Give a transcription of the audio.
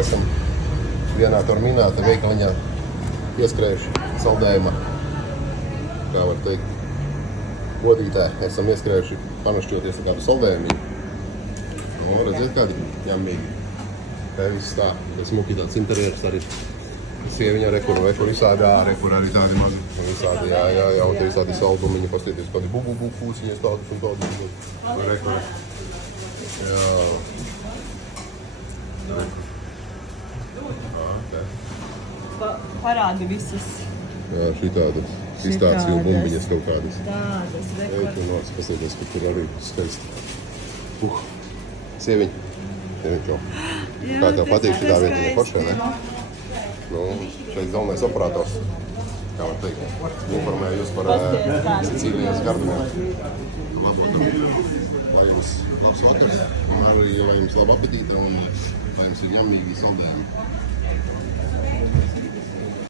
esam vienā tur minēta veikaliņā ieskrējuši saldējuma, kā var teikt, kodītē. Esam ieskrējuši panašķoties ar kādu saldējumu. Nu, redziet, kādi ņemīgi. Te viss tā, smuki tāds interjers arī. Sieviņa rekur visādi ārē, kur arī tādi mazi, visādi, jā, un te visādi saldumiņi, pastieties, kādi bubu pūsiņas tādas un tādas. Rekur. Jā. Parādi visas. Jā, šitādas pistāciju bumbiņas kaut kādas. Tādas, rekord. Eitu nāc, pastieties, ka tur arī skaisti. Sieviņ. Sieviņ, kā tev patīk šitā vietiņa foršē, ne? Nu, šeit galvenais operators, kā var teikt, informēju jūs par Sicīlijas gardumiem. Labo tur, lai jums labs vakars, arī lai jums laba apetīte un lai jums ir ņemīgi saldējumi.